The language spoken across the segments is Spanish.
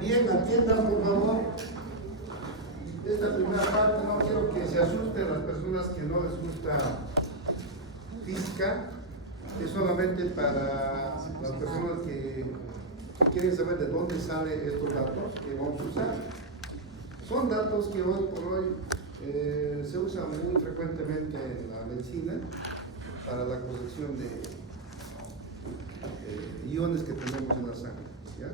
Bien, atiendan por favor. Esta primera parte no quiero que se asusten las personas que no les gusta física. Es solamente para las personas que quieren saber de dónde salen estos datos que vamos a usar. Son datos que hoy por hoy se usan muy frecuentemente en la medicina para la corrección de iones que tenemos en la sangre, ¿ya?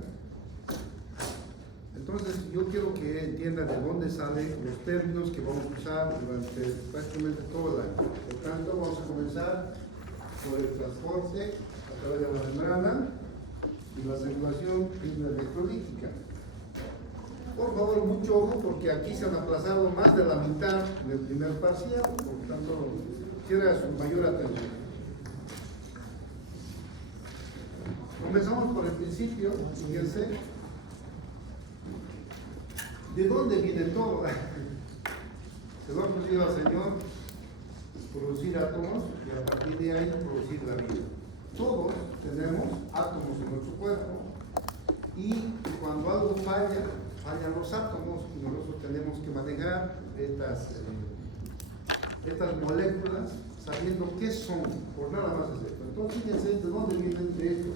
Entonces yo quiero que entiendan de dónde salen los términos que vamos a usar durante prácticamente todo el año. Por tanto, vamos a comenzar por el transporte a través de la membrana y la circulación electrolítica. Por favor, mucho ojo porque aquí se han aplazado más de la mitad del primer parcial, por tanto, quiera su mayor atención. Comenzamos por el principio, fíjense. ¿De dónde viene todo? Se lo ha ocurrido al Señor producir átomos y a partir de ahí producir la vida. Todos tenemos átomos en nuestro cuerpo y cuando algo falla, fallan los átomos y nosotros tenemos que manejar estas moléculas sabiendo qué son, por nada más es esto. Entonces fíjense de dónde vienen de esto.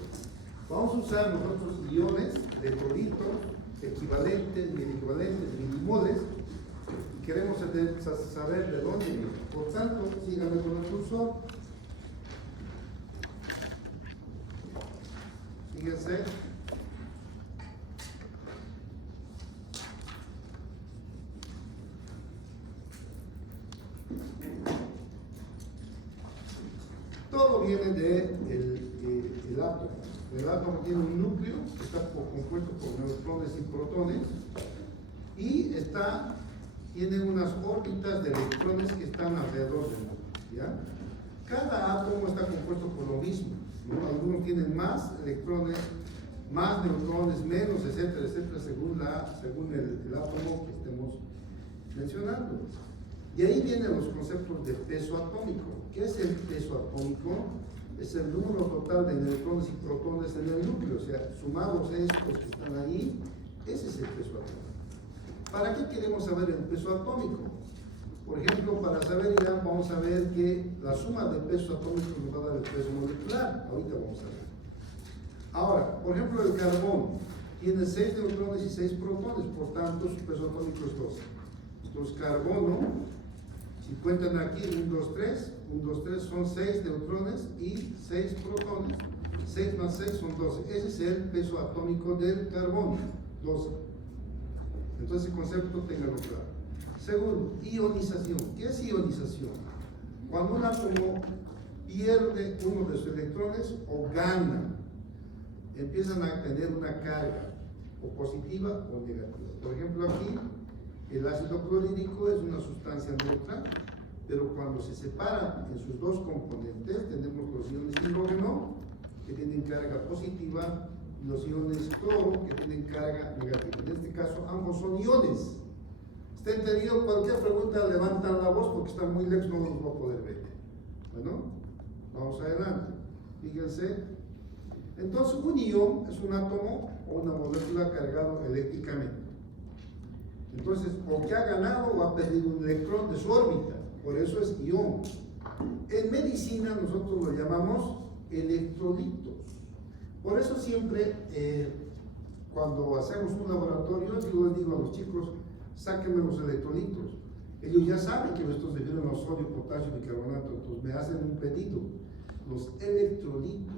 Vamos a usar nosotros iones, electrolitos, equivalentes, miliequivalentes, milimoles, y queremos saber de dónde viene. Por tanto, síganme con el cursor. Fíjense. Todo viene del átomo. El átomo tiene un núcleo que está compuesto por neutrones y protones y tiene unas órbitas de electrones que están alrededor del núcleo, ¿ya? Cada átomo está compuesto por lo mismo, ¿no? Algunos tienen más electrones, más neutrones, menos, etcétera, etcétera, según el átomo que estemos mencionando. Y ahí vienen los conceptos de peso atómico. ¿Qué es el peso atómico? Es el número total de neutrones y protones en el núcleo, o sea, sumados estos que están ahí, ese es el peso atómico. ¿Para qué queremos saber el peso atómico? Por ejemplo, para saber ya vamos a ver que la suma de peso atómico nos va a dar el peso molecular, ahorita vamos a ver. Ahora, por ejemplo, el carbón tiene 6 neutrones y 6 protones, por tanto su peso atómico es 12. Entonces, carbono, si cuentan aquí, 1, 2, 3, 1, 2, 3 son 6 neutrones y 6 protones. 6 más 6 son 12. Ese es el peso atómico del carbono, 12. Entonces, el concepto ténganlo claro. Segundo, ionización. ¿Qué es ionización? Cuando un átomo pierde uno de sus electrones o gana, empiezan a tener una carga o positiva o negativa. Por ejemplo, aquí el ácido clorhídrico es una sustancia neutra, pero cuando se separan en sus dos componentes, tenemos los iones hidrógeno, que tienen carga positiva, y los iones cloro, que tienen carga negativa. En este caso, ambos son iones. ¿Está entendido? Cualquier pregunta, levantan la voz porque están muy lejos, no los va a poder ver. Bueno, vamos adelante. Fíjense. Entonces, un ion es un átomo o una molécula cargado eléctricamente. Entonces, o que ha ganado o ha perdido un electrón de su órbita, por eso es ion. En medicina nosotros lo llamamos electrolitos. Por eso siempre, cuando hacemos un laboratorio, yo les digo a los chicos, sáquenme los electrolitos. Ellos ya saben que estos dependen a sodio, potasio, bicarbonato, entonces me hacen un pedido. Los electrolitos.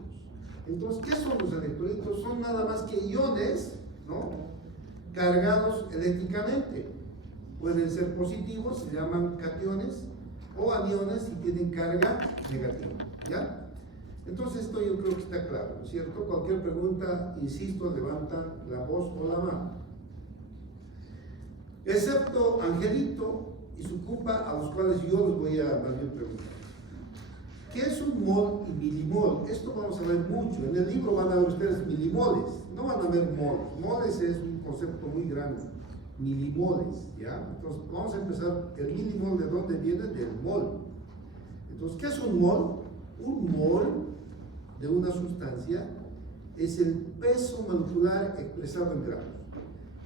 Entonces, ¿qué son los electrolitos? Son nada más que iones, ¿no?, cargados eléctricamente. Pueden ser positivos, se llaman cationes, o aniones si tienen carga negativa, ¿ya? Entonces esto yo creo que está claro, ¿no es cierto? Cualquier pregunta, insisto, levantan la voz o la mano. Excepto Angelito y su culpa, a los cuales yo les voy a más bien preguntar. ¿Qué es un mol y milimol? Esto vamos a ver mucho. En el libro van a ver ustedes milimoles, no van a ver moles. Moles es un concepto muy grande. Milimoles, ¿ya? Entonces vamos a empezar. El milimol, ¿de dónde viene? Del mol. Entonces, ¿qué es un mol? Un mol de una sustancia es el peso molecular expresado en gramos.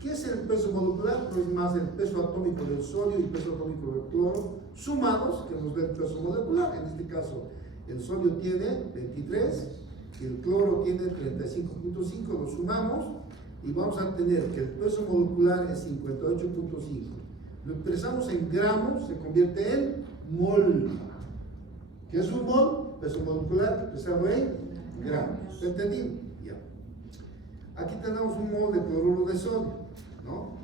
¿Qué es el peso molecular? Pues más el peso atómico del sodio y el peso atómico del cloro sumados, que nos da el peso molecular. En este caso, el sodio tiene 23 y el cloro tiene 35.5, lo sumamos y vamos a tener que el peso molecular es 58.5. Lo expresamos en gramos, se convierte en mol. ¿Qué es un mol? Peso molecular expresado en gramos. ¿Está entendido? Ya. Aquí tenemos un mol de cloruro de sodio, ¿no?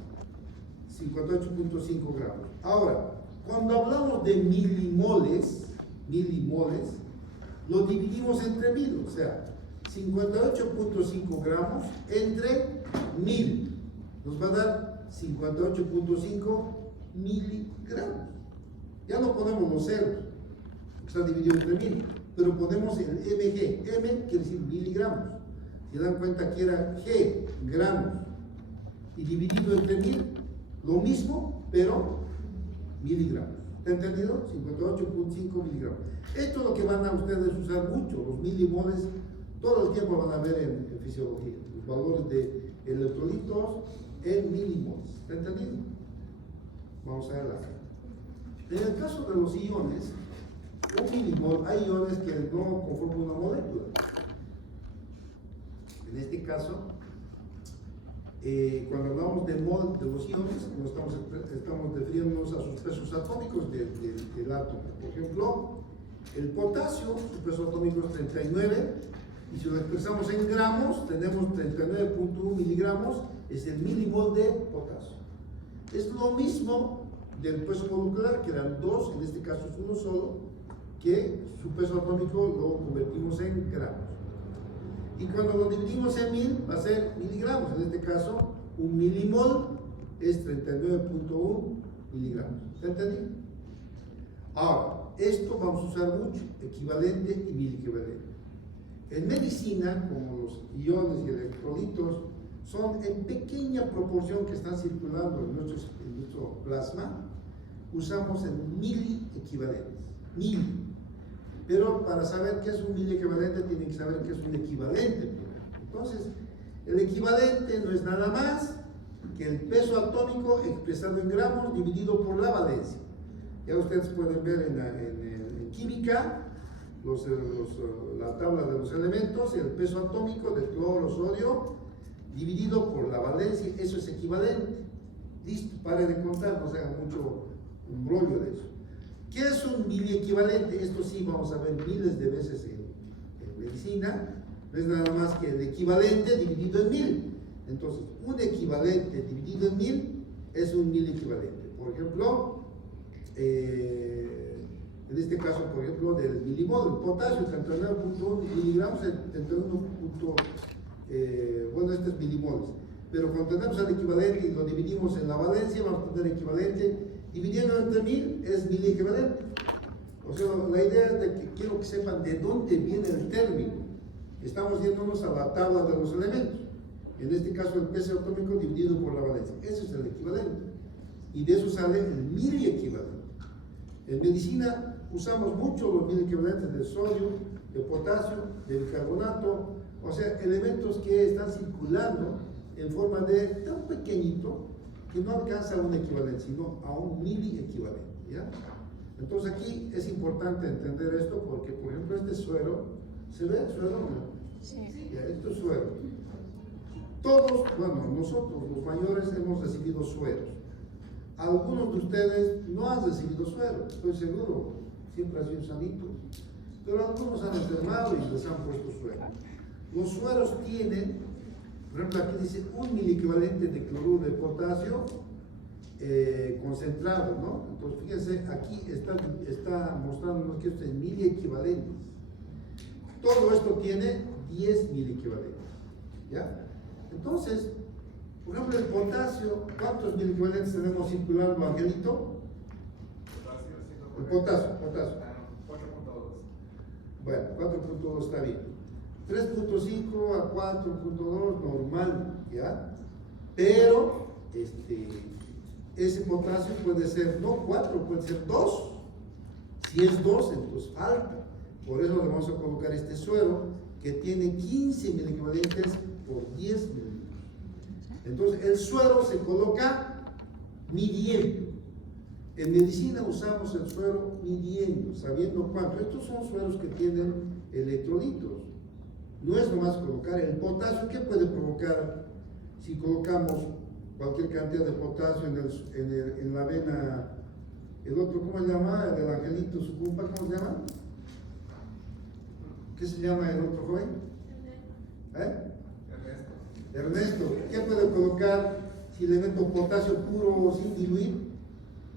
58.5 gramos. Ahora, cuando hablamos de milimoles, lo dividimos entre 1000, o sea, 58.5 gramos entre 1000 nos va a dar 58.5 miligramos. Ya no ponemos los ceros, está dividido entre 1000, pero ponemos el mg. M quiere decir miligramos. Si dan cuenta que era g, gramos, y dividido entre 1000, lo mismo, pero miligramos. ¿Está entendido? 58.5 miligramos. Esto es lo que van a ustedes usar mucho, los milimoles, todo el tiempo van a ver en fisiología, los valores de electrolitos en milimoles. ¿Está entendido? Vamos a verla. En el caso de los iones, un milimol, hay iones que no conforman una molécula. En este caso, cuando hablamos de mol de los iones, estamos refiriéndonos a sus pesos atómicos del átomo. Por ejemplo, el potasio, su peso atómico es 39, y si lo expresamos en gramos, tenemos 39.1 miligramos, es el milimol de potasio. Es lo mismo del peso molecular, que eran 2, en este caso es uno solo, que su peso atómico lo convertimos en gramos. Y cuando lo dividimos en 1000 va a ser miligramos. En este caso, un milimol es 39.1 miligramos. ¿Se entendió? Ahora, esto vamos a usar mucho, equivalente y miliequivalente. En medicina, como los iones y electrolitos son en pequeña proporción que están circulando en nuestro plasma, usamos en miliequivalentes. Pero para saber qué es un miliequivalente, tienen que saber qué es un equivalente. Entonces, el equivalente no es nada más que el peso atómico expresado en gramos dividido por la valencia. Ya ustedes pueden ver en química la tabla de los elementos, el peso atómico del cloro, sodio, dividido por la valencia, eso es equivalente. Listo, pare de contar, no se haga mucho embrollo de eso. ¿Qué es un miliequivalente? Esto sí vamos a ver miles de veces en medicina. No es nada más que el equivalente dividido en 1000. Entonces, un equivalente dividido en 1000 es un miliequivalente. Por ejemplo, en este caso, por ejemplo, del milimol, el potasio, 39.1 miligramos, 31. Bueno, este es milimoles. Pero cuando tenemos el equivalente y lo dividimos en la valencia, vamos a tener equivalente. Dividiendo entre 1000 es miliequivalente. O sea, la idea es de que quiero que sepan de dónde viene el término. Estamos yéndonos a la tabla de los elementos. En este caso, el peso atómico dividido por la valencia. Ese es el equivalente. Y de eso sale el miliequivalente. En medicina usamos mucho los miliequivalentes de sodio, de potasio, de bicarbonato, o sea, elementos que están circulando en forma de tan pequeñito que no alcanza a un equivalente, sino a un miliequivalente, ¿ya? Entonces aquí es importante entender esto porque, por ejemplo, este suero, ¿se ve el suero o no? Sí. Ya, esto es suero. Todos, bueno, nosotros los mayores hemos recibido sueros. Algunos de ustedes no han recibido suero, estoy seguro, siempre han sido sanitos, pero algunos han enfermado y les han puesto suero. Los sueros tienen, por ejemplo, aquí dice 1 miliequivalente de cloruro de potasio concentrado, ¿no? Entonces, fíjense, aquí está mostrándonos que esto es miliequivalentes. Todo esto tiene 10 miliequivalentes, ¿ya? Entonces, por ejemplo, el potasio, ¿cuántos miliequivalentes tenemos circulando, Angelito? El potasio. 4.2. Bueno, 4.2 está bien. 3.5 a 4.2 normal, ¿ya? Pero ese potasio puede ser no 4, puede ser 2. Si es 2, entonces falta. Por eso le vamos a colocar este suero que tiene 15 miliequivalentes por 10 mililitros. Entonces, el suero se coloca midiendo. En medicina usamos el suero midiendo, sabiendo cuánto. Estos son sueros que tienen electrolitos. No es nomás colocar el potasio. ¿Qué puede provocar si colocamos cualquier cantidad de potasio en la vena? El otro, ¿cómo se llama? El del angelito, su compa, ¿cómo se llama? ¿Qué se llama el otro joven? Ernesto. ¿Qué puede colocar si le meto potasio puro sin diluir?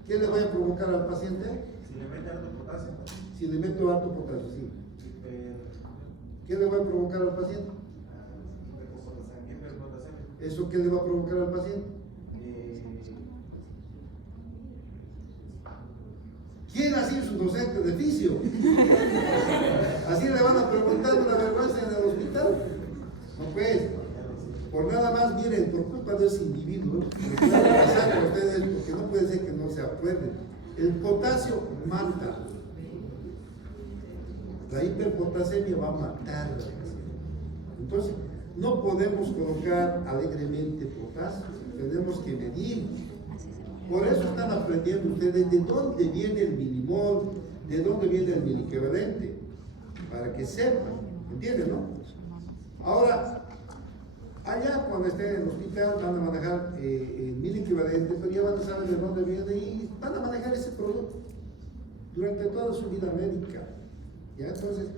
¿Qué le voy a provocar al paciente? Si le mete alto potasio. Si le meto alto potasio, sí. ¿Qué le voy a provocar al paciente? ¿Eso qué le va a provocar al paciente? ¿Quién ha sido su docente de fisio? Así le van a preguntar una vergüenza en el hospital. No pues, por nada más, miren, por culpa de ese individuo, me van a pasar a ustedes porque no puede ser que no se acuerden. El potasio mata. La hiperpotasemia va a matar. Entonces, no podemos colocar alegremente potasio, tenemos que medir. Por eso están aprendiendo ustedes de dónde viene el milimol, de dónde viene el miliequivalente, para que sepan, ¿entienden, no? Ahora, allá cuando estén en el hospital van a manejar el miliequivalente, pero ya van a saber de dónde viene y van a manejar ese producto durante toda su vida médica. ¿Ya? Entonces,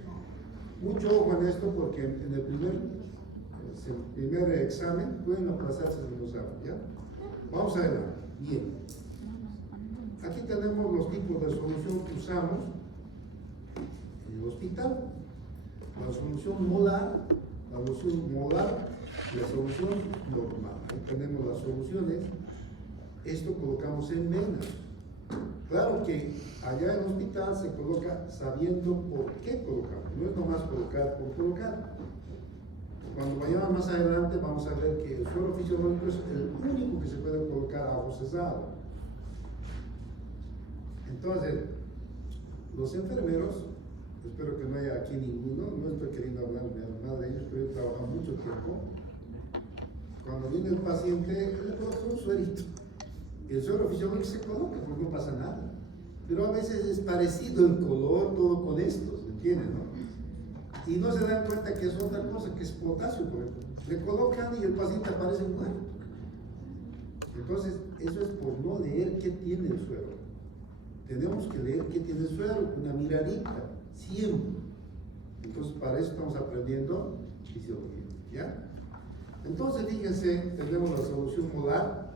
mucho ojo en esto porque en el primer examen pueden aplazarse si no saben, ¿ya? Vamos a ver. Bien. Aquí tenemos los tipos de solución que usamos en el hospital. La solución molar, la solución molar y la solución normal. Ahí tenemos las soluciones. Esto colocamos en venas. Claro que allá en el hospital se coloca sabiendo por qué colocamos. No es nomás colocar por colocar. Cuando vayamos más adelante vamos a ver que el suero fisiológico es el único que se puede colocar a ojo cesado. Entonces, los enfermeros, espero que no haya aquí ninguno, no estoy queriendo hablar mal de ellos, pero yo trabajo mucho tiempo. Cuando viene el paciente, le coloca un suerito. El suero fisiológico se coloca porque no pasa nada. Pero a veces es parecido el color, todo con estos, ¿entienden, no? Y no se dan cuenta que es otra cosa, que es potasio, por ejemplo. Le colocan y el paciente aparece muerto. Entonces, eso es por no leer qué tiene el suero. Tenemos que leer qué tiene el suero, una miradita, siempre. Entonces, para eso estamos aprendiendo fisiología, ¿ya? Entonces, fíjense, tenemos la solución molar.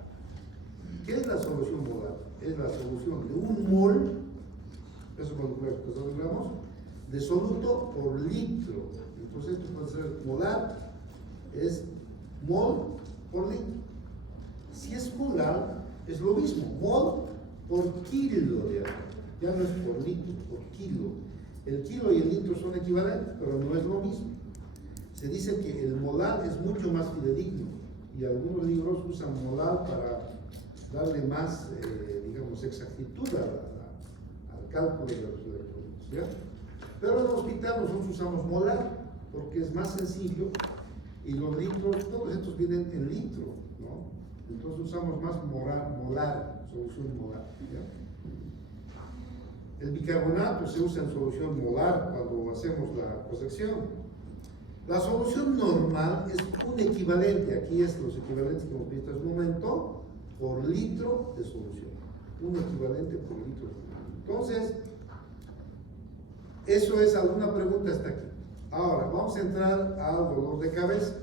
¿Qué es la solución molar? Es la solución de un mol, eso cuando gramos, de soluto por litro. Entonces esto puede ser molar, es mol por litro. Si es molar, es lo mismo, mol por kilo de agua. Ya no es por litro, por kilo. El kilo y el litro son equivalentes, pero no es lo mismo. Se dice que el molar es mucho más fidedigno y algunos libros usan molar para darle más, digamos, exactitud al cálculo de los electrolitos, ¿ya? Pero en el hospital nosotros usamos molar porque es más sencillo y los litros, todos estos vienen en litro, ¿no? Entonces usamos más molar, solución molar, ¿ya? El bicarbonato se usa en solución molar cuando hacemos la cosección. La solución normal es un equivalente, aquí es los equivalentes que hemos visto en un momento, por litro de solución. Un equivalente por litro de solución. Entonces, eso es alguna pregunta hasta aquí. Ahora, vamos a entrar al dolor de cabeza,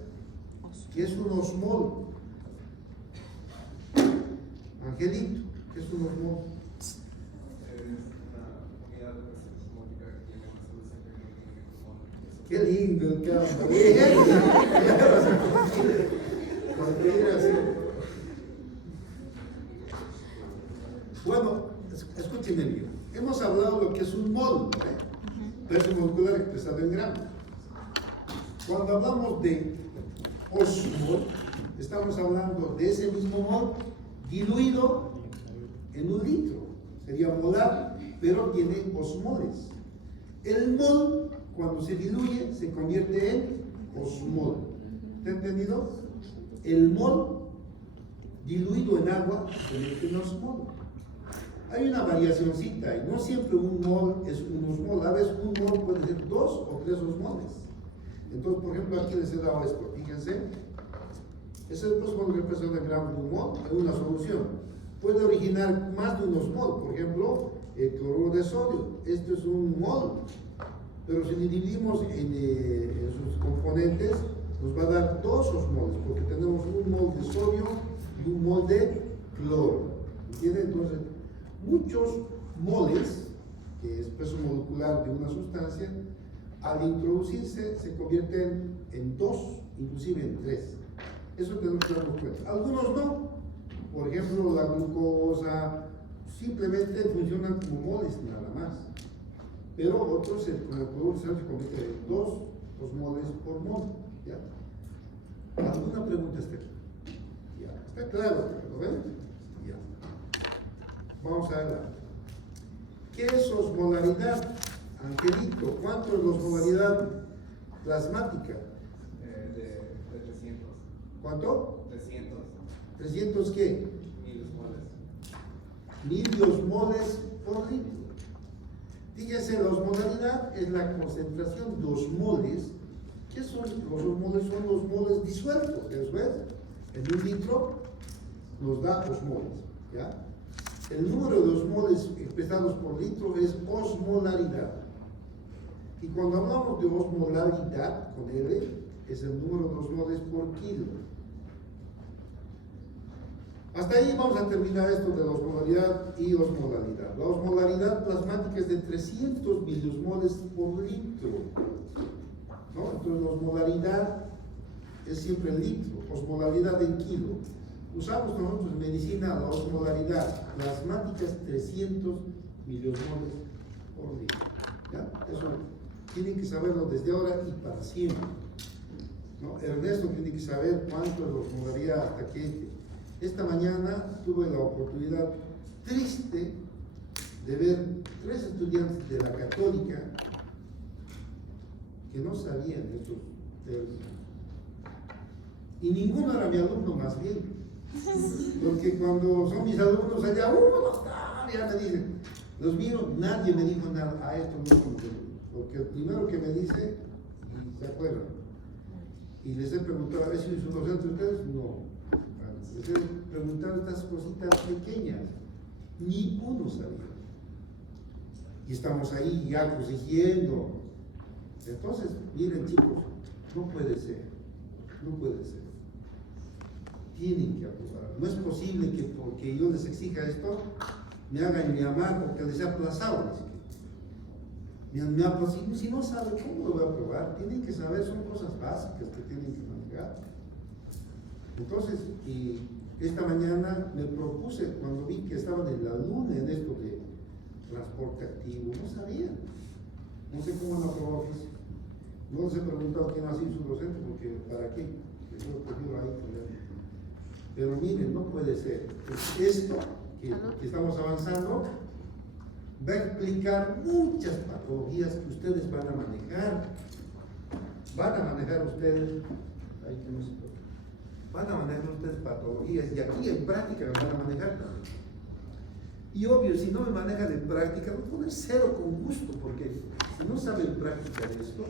que es un osmol. Angelito, ¿qué es un osmol? Qué lindo el campo. Bueno, escúchenme bien. Hemos hablado de lo que es un mol, peso molecular expresado en gramos. Cuando hablamos de osmol, estamos hablando de ese mismo mol diluido en un litro. Sería molar, pero tiene osmoles. El mol, cuando se diluye se convierte en osmol. ¿Está entendido? El mol diluido en agua se convierte en osmol. Hay una variacióncita y no siempre un mol es un osmol. A veces un mol puede ser 2 o 3 osmoles. Entonces, por ejemplo, aquí les he dado esto. Fíjense, ese osmol representa el gramo de un mol en una solución. Puede originar más de un osmol. Por ejemplo, el cloruro de sodio. Esto es un mol. Pero si le dividimos en sus componentes, nos va a dar 2 osmoles, porque tenemos un mol de sodio y un mol de cloro. ¿Entienden? Entonces, muchos moles, que es peso molecular de una sustancia, al introducirse se convierten en 2, inclusive en 3. Eso tenemos que darnos cuenta. Algunos no. Por ejemplo, la glucosa simplemente funcionan como moles nada más. Pero otros, como el cloruro se convierte en 2 osmoles por mol. ¿Ya? ¿Alguna pregunta hasta aquí? ¿Ya? ¿Está claro? ¿Lo ven? Ya. Vamos a ver. ¿Qué es osmolaridad? Angelito, ¿cuánto es la osmolaridad plasmática? De 300. ¿Cuánto? 300. ¿300 qué? 1000 osmoles. 1000 osmoles por litro. Fíjense, la osmolaridad es la concentración de osmoles. ¿Qué son los osmoles? Son los moles disueltos. ¿Ves? En un litro nos da osmoles. ¿Ya? El número de osmoles expresados por litro es osmolaridad. Y cuando hablamos de osmolaridad, con L, es el número de osmoles por kilo. Hasta ahí vamos a terminar esto de la osmolaridad y osmolaridad. La osmolaridad plasmática es de 300 miliosmoles por litro. ¿No? Entonces la osmolaridad es siempre en litro, osmolaridad en kilo. Usamos nosotros en medicina la osmolaridad plasmática es 300 miliosmoles por litro. ¿Ya? Eso tienen que saberlo desde ahora y para siempre. ¿No? Ernesto tiene que saber cuánto es la osmolaridad hasta que esta mañana tuve la oportunidad triste de ver 3 estudiantes de la Católica que no sabían estos términos. Y ninguno era mi alumno, más bien. Porque cuando son mis alumnos allá, ya me dicen, los míos, nadie me dijo nada, a esto mismo, porque el primero que me dice, y se acuerdan, y les he preguntado, ¿a ver si son docentes ustedes? No. Les he preguntado estas cositas pequeñas, ni uno sabía. Y estamos ahí ya corrigiendo. Entonces, miren chicos, no puede ser, no puede ser. Tienen que aprobar. No es posible que porque yo les exija esto, me hagan llamar porque les he aplazado. Me aplazado. Si no saben cómo lo voy a aprobar, tienen que saber, son cosas básicas que tienen que manejar. Entonces, y esta mañana me propuse, cuando vi que estaban en la luna en esto de transporte activo, no sabía. No sé cómo han aprobado física. No les he preguntado quién ha sido su docente, porque ¿para qué? Que yo prefiero ahí poner. Pero miren, no puede ser. Esto que estamos avanzando va a explicar muchas patologías que ustedes van a manejar. Van a manejar ustedes, ahí que no se toca. Van a manejar ustedes patologías y aquí en práctica me van a manejar también. Y obvio, si no me manejan en práctica, voy a poner 0 con gusto, porque si no saben práctica de esto,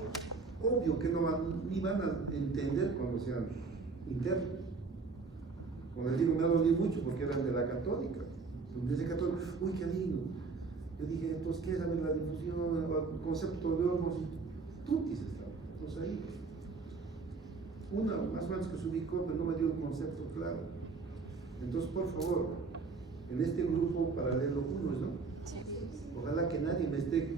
obvio que no ni van a entender cuando sean internos. Como les digo, me ha dolido mucho porque eran de la Católica. Desde Católica, uy, qué lindo. Yo dije, entonces, ¿qué es la difusión, el concepto de órganos? Tutis estaba. Entonces ahí, una más o menos que se ubicó, pero no me dio el concepto claro. Entonces, por favor, en este grupo paralelo 1, ¿no? Sí. Ojalá que nadie me esté,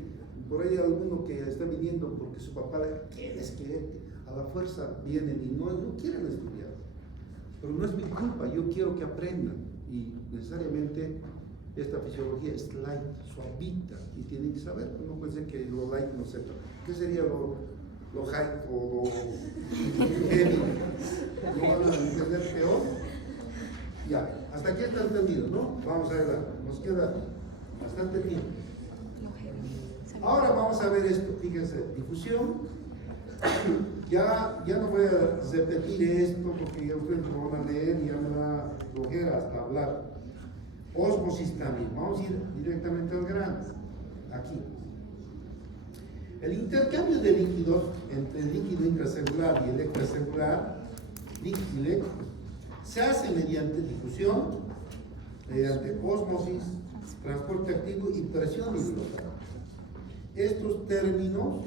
por ahí alguno que está viniendo porque su papá le tienes que, a la fuerza vienen y no quieren estudiar. Pero no es mi culpa, yo quiero que aprendan y necesariamente esta fisiología es light, suavita y tienen que saber, no puede ser que lo light no sepa. ¿Qué sería lo high o lo heavy? ¿No van a entender peor? Ya, hasta aquí está entendido, ¿no? Vamos a ver, nos queda bastante tiempo. Lo heavy. Ahora vamos a ver esto, fíjense, difusión. Ya no voy a repetir esto porque ya ustedes lo van a leer y ya me da flojera hasta hablar. Ósmosis también, vamos a ir directamente al grano, aquí. El intercambio de líquidos entre el líquido intracelular y el extracelular, líquido, se hace mediante difusión, mediante ósmosis, transporte activo y presión hidrostática. Estos términos,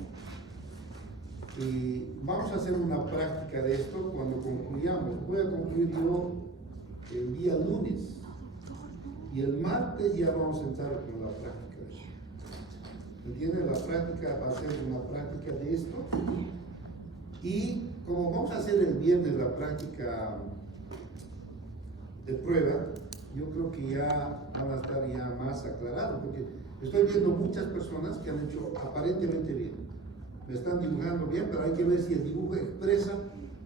vamos a hacer una práctica de esto cuando concluyamos. Voy a concluir yo el día lunes y el martes ya vamos a entrar con la práctica de esto. ¿Entienden? La práctica va a ser una práctica de esto y como vamos a hacer el viernes la práctica de prueba, yo creo que ya van a estar ya más aclarados, porque estoy viendo muchas personas que han hecho aparentemente bien, me están dibujando bien, pero hay que ver si el dibujo expresa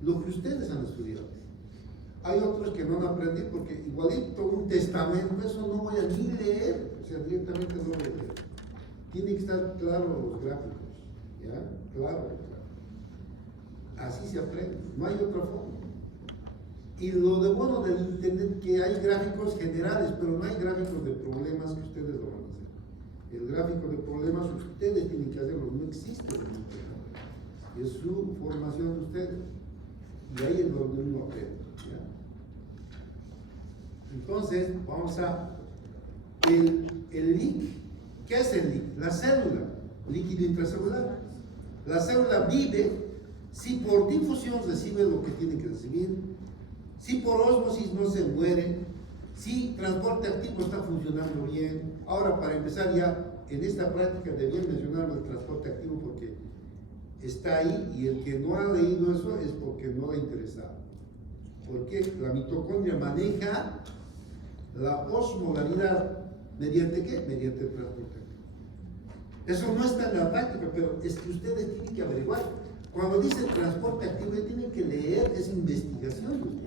lo que ustedes han estudiado. Hay otros que no han aprendido porque igualito un testamento, eso no voy a ni leer, o sea, directamente no voy a leer. Tiene que estar claro los gráficos, ¿ya? Claro. Así se aprende, no hay otra forma. Y lo de bueno del internet que hay gráficos generales, pero no hay gráficos de problemas que ustedes lo van a hacer. El gráfico de problemas ustedes tienen que hacerlo, no existe en el internet. Es su formación de ustedes. Y ahí es donde uno aprende, ¿ya? Entonces, vamos a el LIC. ¿Qué es el LIC? La célula, líquido intracelular. La célula vive si por difusión recibe lo que tiene que recibir, si por ósmosis no se muere, si transporte activo está funcionando bien. Ahora, para empezar ya, en esta práctica debía mencionar el transporte activo porque está ahí y el que no ha leído eso es porque no le ha interesado. Porque la mitocondria maneja la osmolaridad, ¿mediante qué? Mediante el transporte activo. Eso no está en la práctica, pero es que ustedes tienen que averiguar. Cuando dice transporte activo, tienen que leer, es investigación.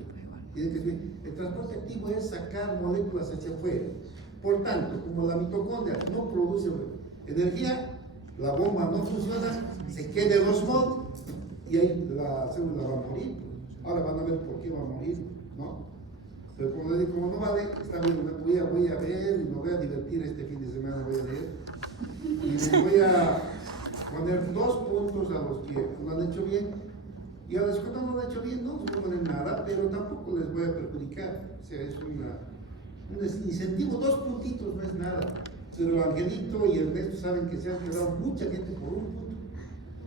El transporte activo es sacar moléculas hacia afuera. Por tanto, como la mitocondria no produce energía, la bomba no funciona, se queda en osmol y ahí la célula va a morir. Ahora van a ver por qué va a morir, ¿no? Pero como no vale, está bien, voy a ver y me voy a divertir este fin de semana, voy a leer. Y les voy a poner 2 puntos a los que lo han hecho bien. Y a los que no lo han hecho bien, no les voy a poner nada, pero tampoco les voy a perjudicar. O sea, es un incentivo, 2 puntitos no es nada. Pero Angelito y Ernesto saben que se han quedado mucha gente por un punto.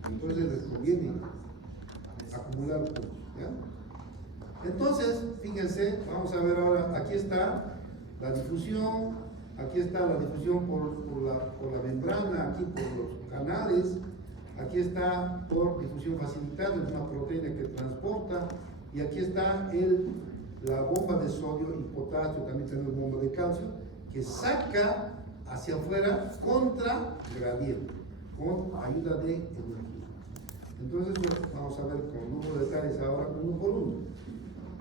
Entonces les conviene acumular puntos, ¿ya? Entonces, fíjense, vamos a ver ahora, aquí está la difusión, aquí está la difusión por la membrana, aquí por los canales, aquí está por difusión facilitada, es una proteína que transporta, y aquí está la bomba de sodio y potasio, también tenemos bomba de calcio, que saca hacia afuera contra gradiente, con ayuda de energía. Entonces, vamos a ver con unos detalles ahora, uno por uno.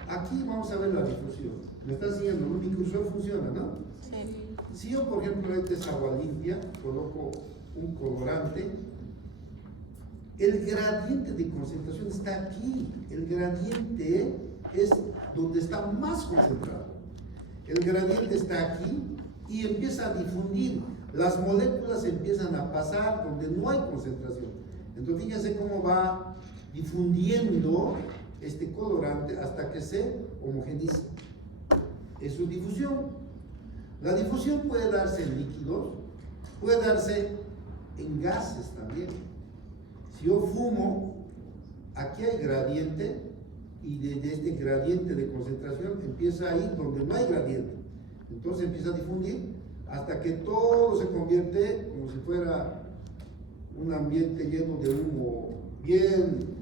Aquí vamos a ver la difusión. Me está siguiendo, mi cursor funciona, ¿no? Sí. Si yo, por ejemplo, este es agua limpia, coloco un colorante, el gradiente de concentración está aquí. El gradiente es donde está más concentrado. El gradiente está aquí y empieza a difundir. Las moléculas empiezan a pasar donde no hay concentración. Entonces, fíjense cómo va difundiendo este colorante hasta que se homogeniza. Es su difusión. La difusión puede darse en líquidos, puede darse en gases también. Si yo fumo, aquí hay gradiente y desde este gradiente de concentración empieza a ir donde no hay gradiente. Entonces empieza a difundir hasta que todo se convierte como si fuera un ambiente lleno de humo bien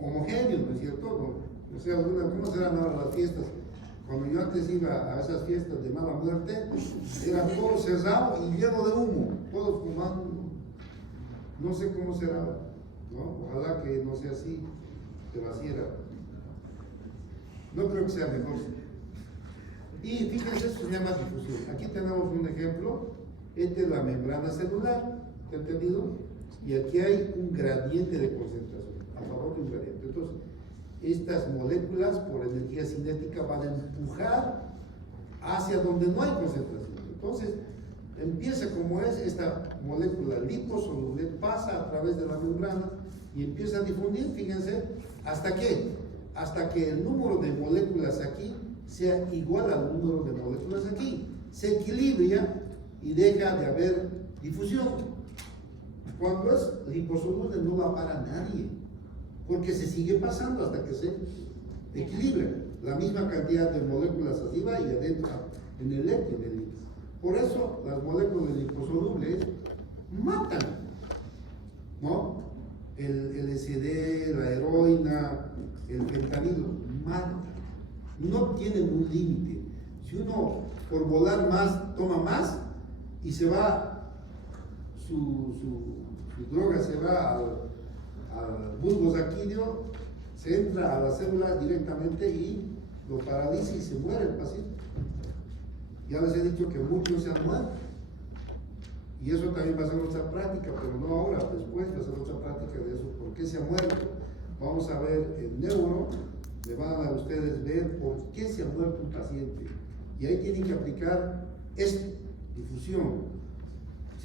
homogéneo, ¿no es cierto? O sea, ¿cómo serán ahora las fiestas? Cuando yo antes iba a esas fiestas de mala muerte, era todo cerrado y lleno de humo, todos fumando. No sé cómo será, ¿no? Ojalá que no sea así, pero así era. No creo que sea mejor. Y fíjense, eso se llama difusión. Aquí tenemos un ejemplo Esta es la membrana celular, ¿está entendido? Y aquí hay un gradiente de concentración, a favor de un gradiente. Entonces, estas moléculas por energía cinética van a empujar hacia donde no hay concentración. Entonces, empieza como es esta molécula liposoluble, pasa a través de la membrana y empieza a difundir, fíjense, ¿hasta qué? Hasta que el número de moléculas aquí sea igual al número de moléculas aquí. Se equilibra y deja de haber difusión. Cuando es liposoluble no la para nadie, porque se sigue pasando hasta que se equilibra la misma cantidad de moléculas arriba y adentro, en el eje del lípido. Por eso las moléculas liposolubles matan, ¿no? El LSD, la heroína, el fentanilo, matan. No tienen un límite. Si uno por volar más toma más y se va, su droga se va al bulbo sanguíneo, se entra a la célula directamente y lo paraliza y se muere el paciente. Ya les he dicho que muchos se han muerto. Y eso también va a ser otra práctica, pero no ahora, después va a ser otra práctica de eso. ¿Por qué se ha muerto? Vamos a ver el neuro, le van a ustedes ver por qué se ha muerto un paciente. Y ahí tienen que aplicar esto, difusión.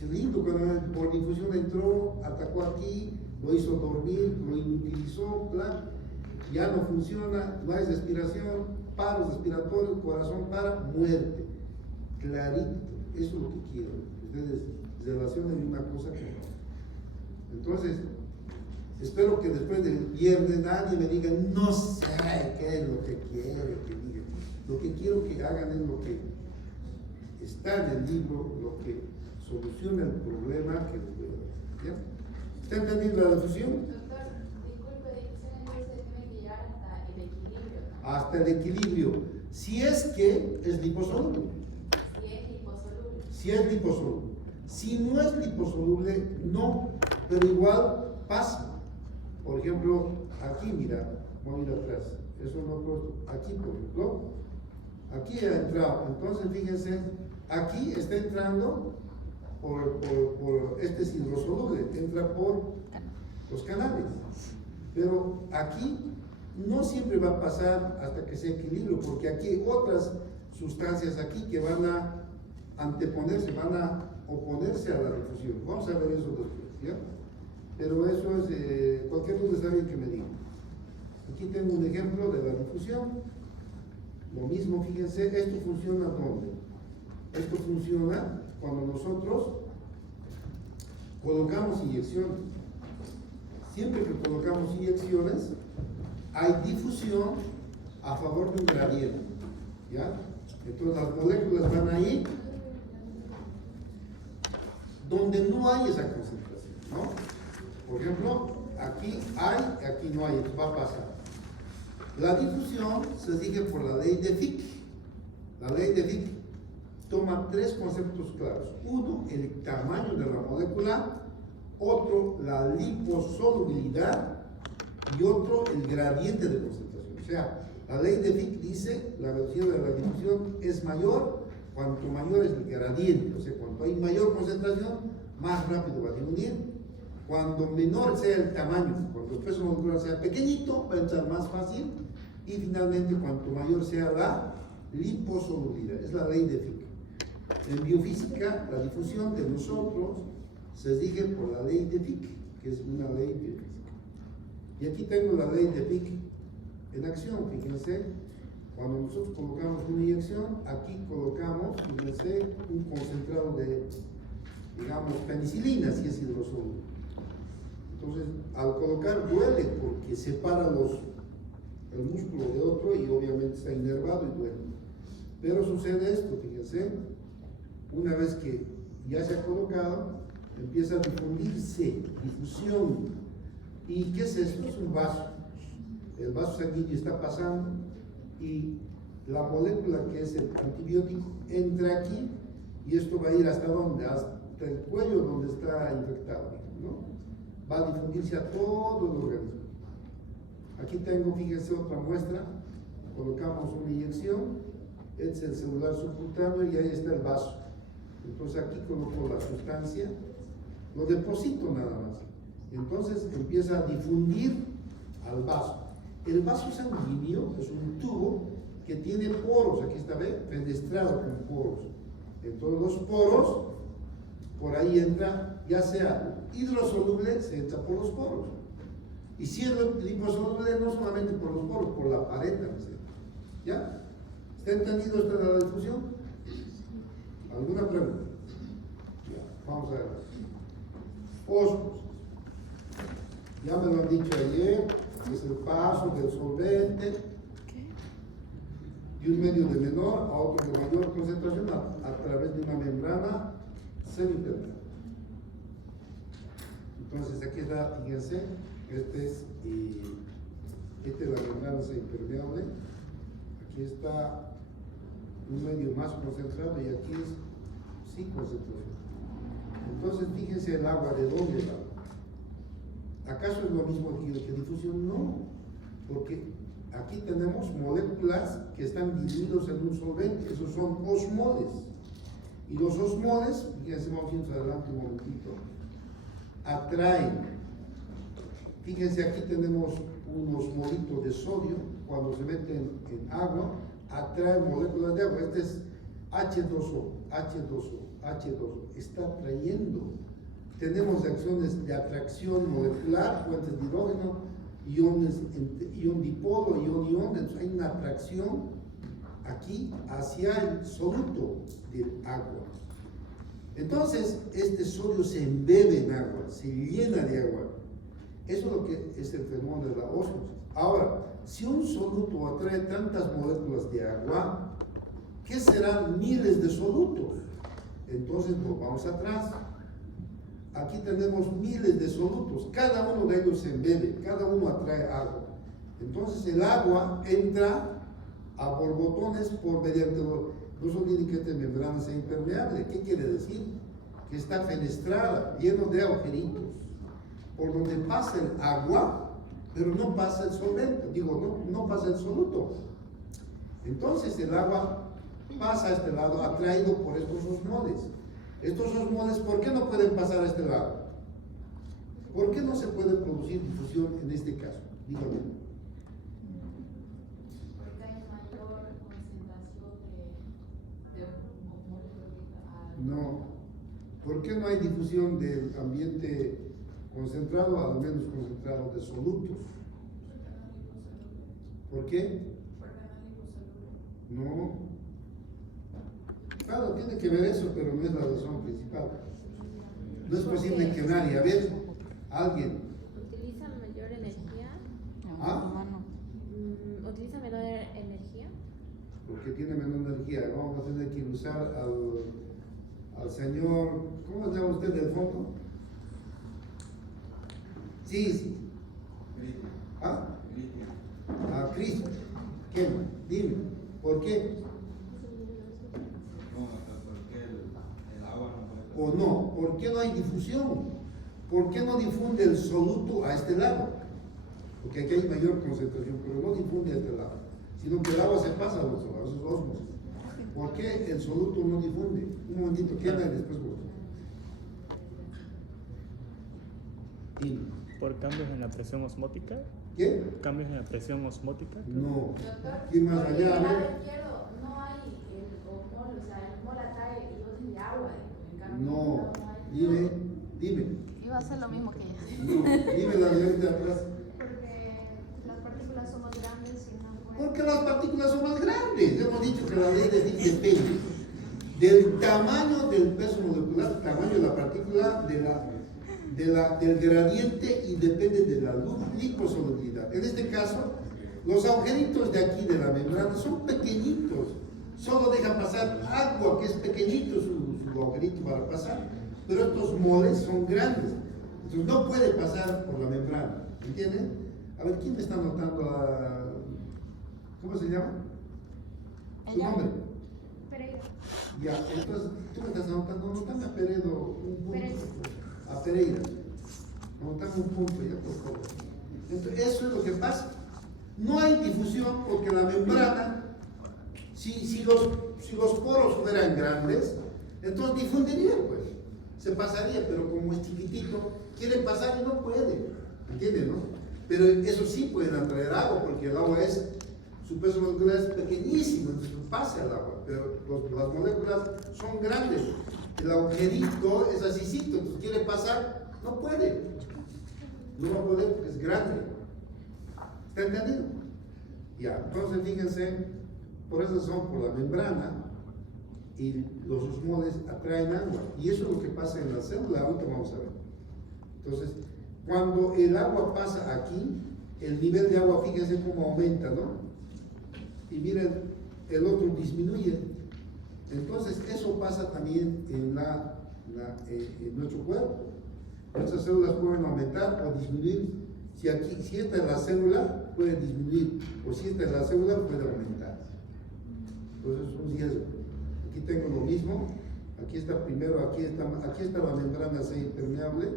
Es lindo cuando por difusión entró, atacó aquí, lo hizo dormir, lo inutilizó, plan, ya no funciona, no hay respiración, paros respiratorios, corazón para, muerte. Clarito, eso es lo que quiero. Ustedes relacionen una cosa con otra. Entonces, espero que después del viernes nadie me diga, no sé qué es lo que quiere que diga. Lo que quiero que hagan es lo que está en el libro, lo que soluciona el problema que les voy a dar. ¿Ya? ¿Está entendiendo la difusión? Doctor, disculpe, dice que tiene que llegar hasta el equilibrio. Hasta el equilibrio. Si es que es liposoluble. Si es liposoluble. Si es liposoluble. Si no es liposoluble, no, pero igual pasa. Por ejemplo, aquí, mira, voy a ir atrás. Eso no puedo. Aquí, por ejemplo, aquí ha entrado. Entonces, fíjense, aquí está entrando por este es hidrosoluble, entra por los canales. Pero aquí no siempre va a pasar hasta que se equilibre, porque aquí hay otras sustancias aquí que van a anteponerse, van a oponerse a la difusión. Vamos a ver eso después, ¿ya? Pero eso es, cualquier duda está bien que me diga. Aquí tengo un ejemplo de la difusión. Lo mismo, fíjense, esto funciona ¿dónde? Esto funciona cuando nosotros colocamos inyecciones. Siempre que colocamos inyecciones, hay difusión a favor de un gradiente, ¿ya? Entonces las moléculas van ahí donde no hay esa concentración, ¿no? Por ejemplo, aquí hay, aquí no hay, entonces va a pasar. La difusión se rige por la ley de Fick. La ley de Fick toma tres conceptos claros. Uno, el tamaño de la molécula. Otro, la liposolubilidad. Y otro, el gradiente de concentración. O sea, la ley de Fick dice la velocidad de la difusión es mayor cuanto mayor es el gradiente. O sea, cuanto hay mayor concentración, más rápido va a difundir. Cuando menor sea el tamaño, cuando el peso molecular sea pequeñito, va a entrar más fácil. Y finalmente, cuanto mayor sea la liposolubilidad. Es la ley de Fick. En biofísica, la difusión de nosotros se rige por la ley de Fick, que es una ley de física. Y aquí tengo la ley de Fick en acción, fíjense. Cuando nosotros colocamos una inyección, aquí colocamos, fíjense, un concentrado de, digamos, penicilina, si es hidrosoluble. Entonces, al colocar duele porque separa el músculo de otro y obviamente está inervado y duele. Pero sucede esto, fíjense, una vez que ya se ha colocado, empieza a difundirse, difusión. ¿Y qué es esto? Es un vaso. El vaso sanguíneo está pasando y la molécula que es el antibiótico entra aquí y esto va a ir hasta dónde? Hasta el cuello donde está infectado, ¿no? Va a difundirse a todo el organismo. Aquí tengo, fíjense, otra muestra. Colocamos una inyección, este es el celular subcutáneo y ahí está el vaso. Entonces aquí coloco la sustancia, lo deposito nada más. Entonces empieza a difundir al vaso. El vaso sanguíneo es un tubo que tiene poros, aquí está, ¿ve? Fenestrado con poros. En todos los poros, por ahí entra, ya sea hidrosoluble, se entra por los poros. Y si es liposoluble, no solamente por los poros, por la pared también. ¿Ya? ¿Está entendido esta de la difusión? ¿Alguna pregunta? Ya, vamos a ver. Osmos. Ya me lo han dicho ayer, es el paso del solvente de un medio de menor a otro de mayor concentración a través de una membrana semipermeable. Entonces aquí está, fíjense, esta es la membrana semipermeable. Aquí está un medio más concentrado y aquí es sin concentración. Entonces fíjense el agua de dónde va. ¿Acaso es lo mismo que difusión? No, porque aquí tenemos moléculas que están diluidos en un solvente, esos son osmoles. Y los osmoles, fíjense, vamos a ir adelante un momentito, atraen. Fíjense, aquí tenemos un osmolito de sodio, cuando se meten en agua, atrae moléculas de agua. Este es H2O, H2O, H2O, está atrayendo. Tenemos reacciones de atracción molecular, fuentes de hidrógeno, ion dipolo, ion, entonces hay una atracción aquí hacia el soluto del agua. Entonces, este sodio se embebe en agua, se llena de agua. Eso es lo que es el fenómeno de la ósmosis. Ahora, si un soluto atrae tantas moléculas de agua, ¿qué serán miles de solutos? Entonces, pues vamos atrás. Aquí tenemos miles de solutos, cada uno de ellos se embebe, cada uno atrae agua. Entonces el agua entra a borbotones por mediante no se olviden que esta membrana sea impermeable. ¿Qué quiere decir? Que está fenestrada, lleno de agujeritos, por donde pasa el agua, pero no pasa el solvente, no pasa el soluto. Entonces el agua pasa a este lado, atraído por estos osmoles. Estos osmoles, ¿por qué no pueden pasar a este lado? ¿Por qué no se puede producir difusión en este caso? Dígame. Porque hay mayor concentración de osmoles. No. ¿Por qué no hay difusión del ambiente concentrado a lo menos concentrado de solutos? ¿Por qué? No. Claro, tiene que ver eso, pero no es la razón principal. No es posible que nadie, a ver, alguien. ¿Utilizan mayor energía? ¿Ah? ¿Utiliza menor energía? Porque tiene menor energía. Vamos a tener que usar al señor, ¿cómo se llama usted del fondo? Sí. ¿Ah? A Cristo. ¿Qué? Dime, ¿por qué? O no, ¿por qué no hay difusión? ¿Por qué no difunde el soluto a este lado? Porque aquí hay mayor concentración, pero no difunde a este lado, sino que el agua se pasa a los osmos. ¿Por qué el soluto no difunde? Un momentito, queda y después vos. Dime. ¿Por cambios en la presión osmótica? ¿Qué? ¿Cambios en la presión osmótica? No. Doctor, ¿Qué más porque allá? del A lado ver. izquierdo no hay el osmol, o sea, el osmol atrae iones de agua. En cambio, No. hay. Dime. Iba a hacer lo mismo que ella. No. Dime la de atrás. Porque las partículas son más grandes y no pueden. Porque las partículas son más grandes. Hemos dicho que la ley de Fick depende del tamaño del peso molecular, tamaño de la partícula, del gradiente y depende de la liposolubilidad. En este caso, los agujeritos de aquí de la membrana son pequeñitos. Solo deja pasar agua, que es pequeñito su agujerito para pasar. Pero estos moles son grandes. Entonces no puede pasar por la membrana. ¿Entienden? A ver, ¿quién me está anotando ¿cómo se llama? ¿Su Ella. nombre? Pereira. Ya, entonces tú me estás anotando a Peredo un punto. Pereira. A Pereira. Anotame un punto ya, por favor. Entonces, eso es lo que pasa. No hay difusión porque la membrana, si los poros fueran grandes, Entonces difundiría, pues, se pasaría, pero como es chiquitito, quiere pasar y no puede, ¿entiendes, no? Pero eso sí pueden atraer agua, porque el agua su peso molecular es pequeñísimo, entonces pasa el agua, pero las moléculas son grandes. El agujerito es asícito, entonces quiere pasar, no puede. No va a poder porque es grande. ¿Está entendido? Ya, entonces fíjense, por esa razón, por la membrana, y los osmoles atraen agua. Y eso es lo que pasa en la célula, ahorita vamos a ver. Entonces, cuando el agua pasa aquí, el nivel de agua, fíjense cómo aumenta, ¿no? Y miren, el otro disminuye. Entonces, eso pasa también en nuestro cuerpo. Nuestras células pueden aumentar o disminuir. Si esta es la célula, puede disminuir. O si esta es la célula, puede aumentar. Entonces, es un riesgo. Aquí tengo lo mismo. Aquí está primero, aquí está la membrana C impermeable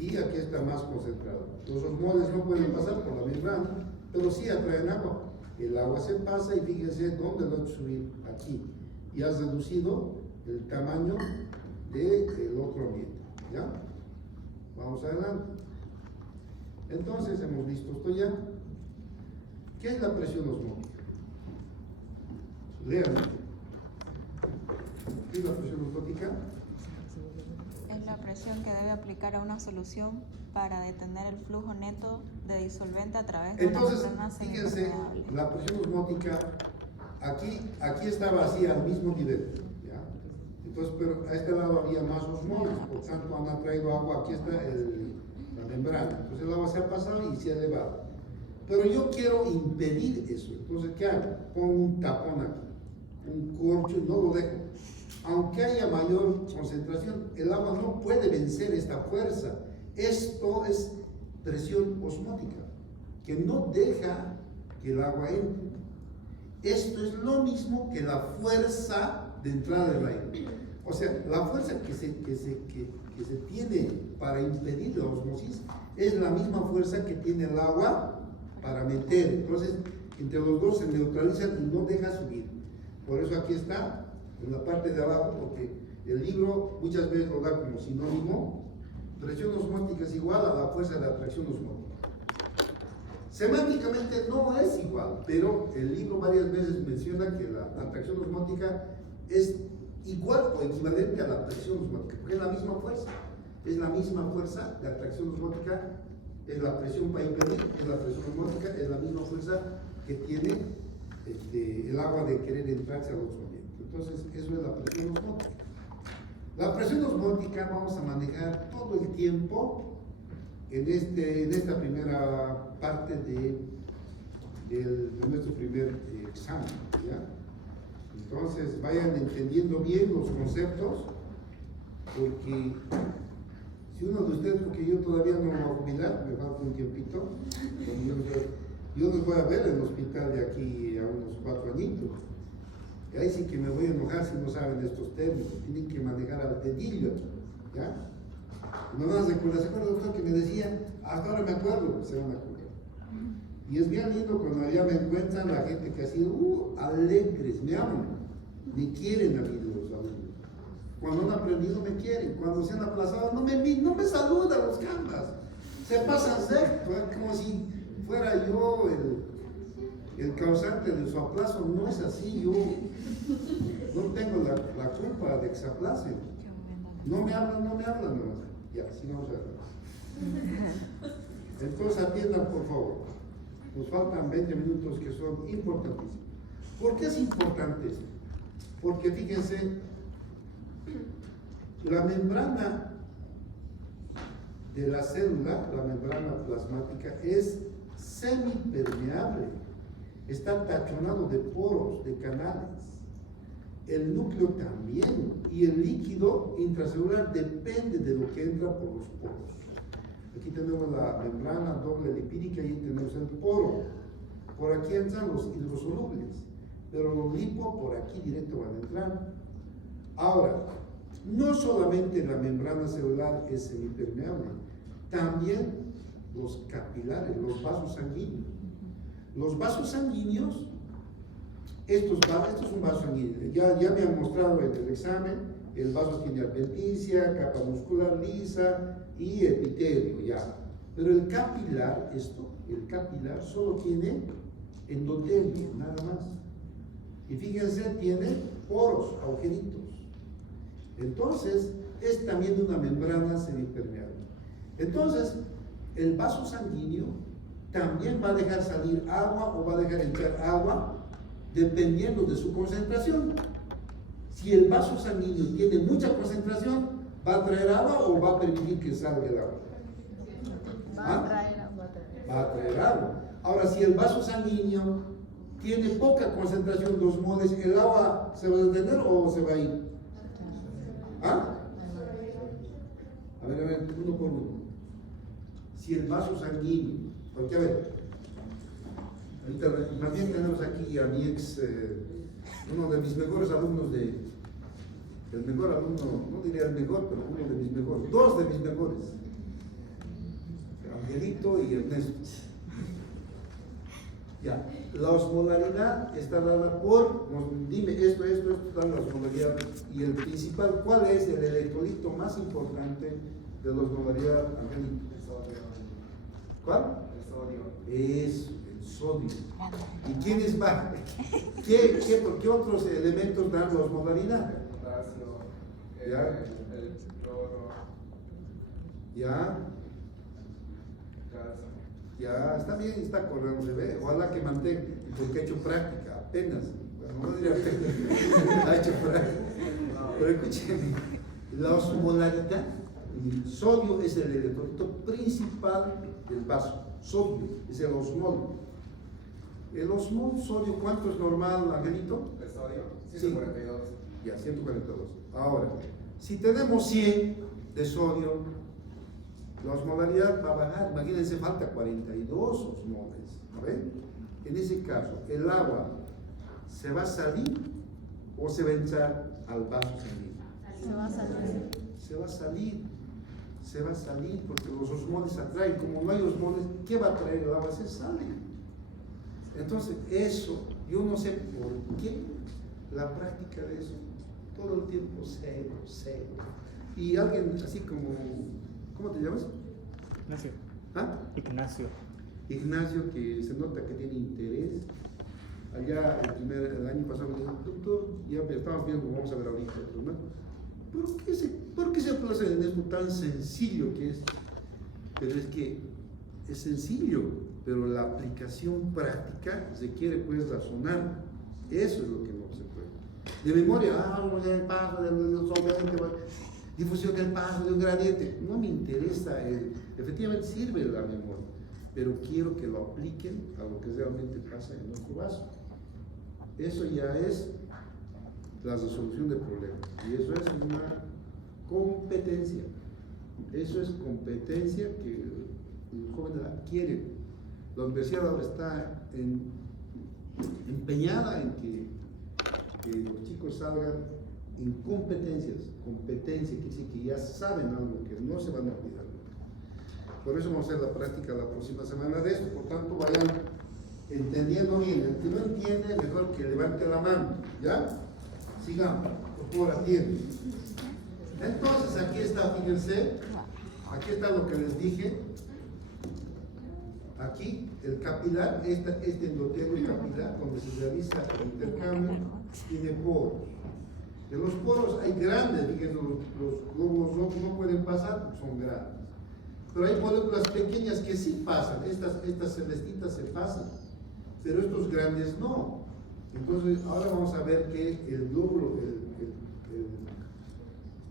y aquí está más concentrado. Los osmoles no pueden pasar por la membrana, pero sí atraen agua. El agua se pasa y fíjense dónde lo he hecho subir, aquí. Y has reducido el tamaño del otro ambiente. ¿Ya? Vamos adelante. Entonces hemos visto esto ya. ¿Qué es la presión osmótica? Lean. ¿Qué es la presión osmótica? Es la presión que debe aplicar a una solución para detener el flujo neto de disolvente a través de Entonces, una membrana fíjense, semipermeable. la presión osmótica aquí estaba así al mismo nivel, ¿ya? Entonces, pero a este lado había más osmoles, por tanto han atraído agua, aquí está la membrana, entonces el agua se ha pasado y se ha elevado. Pero yo quiero impedir eso, entonces ¿qué hago? Pongo un tapón aquí, un corcho, y no lo dejo. Aunque haya mayor concentración, el agua no puede vencer esta fuerza. Esto es presión osmótica, que no deja que el agua entre. Esto es lo mismo que la fuerza de entrada del aire. O sea, la fuerza que se tiene para impedir la osmosis es la misma fuerza que tiene el agua para meter. Entonces, entre los dos se neutralizan y no deja subir. Por eso aquí está, en la parte de abajo, porque el libro muchas veces lo da como sinónimo. Presión osmótica es igual a la fuerza de atracción osmótica. Semánticamente no es igual, pero el libro varias veces menciona que la atracción osmótica es igual o equivalente a la presión osmótica, porque es la misma fuerza. Es la misma fuerza de atracción osmótica, es la presión para impedir, es la presión osmótica, es la misma fuerza que tiene el agua de querer entrarse al otro ambiente. Entonces, eso es la presión osmótica. La presión osmótica vamos a manejar todo el tiempo en esta primera parte de nuestro primer examen, ¿ya? Entonces vayan entendiendo bien los conceptos, porque si uno de ustedes, porque yo todavía no me voy a jubilar, me falta un tiempito, yo los voy a ver en el hospital de aquí a unos 4 añitos. Y ahí sí que me voy a enojar si no saben estos términos, tienen que manejar al dedillo, ¿ya? No van a recordar, ¿se acuerda, doctor, que me decía? Hasta ahora me acuerdo, se van a acordar. Y es bien lindo cuando allá me encuentran la gente que ha sido alegres, me aman, me quieren a mí los alumnos. Cuando han aprendido me quieren, cuando se han aplazado no me saludan los canvas, se pasan seco, como si fuera yo el causante de su aplazo. No es así, yo no tengo la culpa de que se aplacen. No me hablan nomás. Ya, sigamos adelante. Entonces atiendan, por favor. Nos faltan 20 minutos que son importantísimos. ¿Por qué es importante esto? Porque fíjense, la membrana de la célula, la membrana plasmática, es semipermeable. Está tachonado de poros, de canales. El núcleo también. Y el líquido intracelular depende de lo que entra por los poros. Aquí tenemos la membrana doble lipídica y ahí tenemos el poro. Por aquí entran los hidrosolubles, pero los lipo por aquí directo van a entrar. Ahora, no solamente la membrana celular es semipermeable, también los capilares, los vasos sanguíneos. Los vasos sanguíneos, esto es un vaso sanguíneo, ya me han mostrado en el examen, El vaso tiene adventicia, capa muscular lisa y epitelio, ya. Pero el capilar solo tiene endotelio, nada más. Y fíjense, tiene poros, agujeritos. Entonces, es también una membrana semipermeable. Entonces, el vaso sanguíneo también va a dejar salir agua o va a dejar entrar agua dependiendo de su concentración. Si el vaso sanguíneo tiene mucha concentración, ¿va a traer agua o va a permitir que salga el agua? Va a traer agua. Va a traer agua. Ahora, si el vaso sanguíneo tiene poca concentración, 2 moles, ¿el agua se va a detener o se va a ir? ¿Ah? A ver, uno por uno. Si el vaso sanguíneo, porque a ver, ahorita más bien tenemos aquí a mi ex, uno de mis mejores alumnos el mejor alumno, no diría el mejor, pero uno de mis mejores, 2 de mis mejores, Angelito y Ernesto. Ya, la osmolaridad está dada por, dime esto, están las osmolaridades. Y el principal, ¿cuál es el electrolito más importante de la osmolaridad, Angelito? El sodio. ¿Cuál? El sodio. Es el sodio. ¿Y quiénes van? ¿Qué otros elementos dan la osmolaridad? El potasio. Ya. El cloro. Ya, Calcio. ya, está bien, está corriendo, se ve. Ojalá que mantenga, porque ha hecho práctica, apenas. Bueno, no diría apenas, ha hecho práctica. Pero escúcheme, la osmolaridad, el sodio es el electrolito principal del vaso. Sodio es el osmol. El osmol sodio, ¿cuánto es normal, Angelito? El sodio. Sí. 142. Ya, 142. Ahora, si tenemos 100 de sodio, la osmolaridad va a bajar. Imagínense, falta 42 osmoles. ¿Ven? En ese caso, ¿el agua se va a salir o se va a entrar al vaso sanguíneo? Se va a salir. Se va a salir. Se va a salir porque los osmoles atraen. Como no hay osmoles, ¿qué va a traer el agua? Se sale. Entonces, eso, yo no sé por qué la práctica de eso, todo el tiempo cero. Y alguien así como, ¿cómo te llamas? Ignacio. ¿Ah? Ignacio. Ignacio, que se nota que tiene interés. Allá el año pasado me dijo, doctor, ya estamos viendo, vamos a ver ahorita, ¿no? ¿Por qué se aplaza en esto tan sencillo que es? Pero es que es sencillo, pero la aplicación práctica se quiere pues razonar. Eso es lo que no se puede. De memoria, vamos a ver el paso del solvente, difusión del paso de un gradiente. No me interesa, efectivamente sirve la memoria, pero quiero que lo apliquen a lo que realmente pasa en nuestro vaso. Eso ya es la resolución de problemas. Y eso es una competencia. Eso es competencia que los jóvenes adquieren. La universidad ahora está empeñada en que los chicos salgan en competencia, que dice que ya saben algo, que no se van a olvidar. Por eso vamos a hacer la práctica la próxima semana de esto. Por tanto, vayan entendiendo bien. El que no entiende, mejor que levante la mano. ¿Ya? Sigamos. Por favor, atienden. Entonces, aquí está, fíjense. Aquí está lo que les dije. Aquí, el capilar, este endotelio capilar, donde se realiza el intercambio, tiene poros. De los poros hay grandes, fíjense, los globos rojos no pueden pasar, son grandes. Pero hay moléculas pequeñas que sí pasan, estas celestitas se pasan, pero estos grandes no. Entonces, ahora vamos a ver que el glóbulo,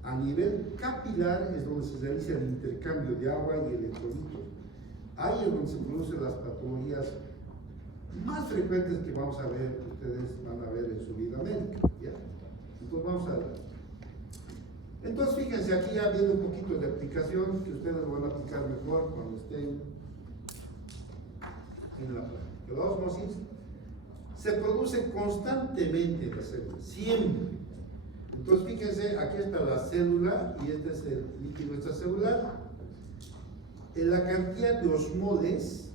a nivel capilar es donde se realiza el intercambio de agua y electrolitos. Ahí es donde se producen las patologías más frecuentes que vamos a ver, que ustedes van a ver en su vida médica. ¿Ya? Entonces vamos a ver. Entonces fíjense, aquí ya viene un poquito de aplicación que ustedes lo van a aplicar mejor cuando estén en la práctica. La osmosis se produce constantemente en la célula, siempre. Entonces fíjense, aquí está la célula y este es el líquido extracelular. La cantidad de osmoles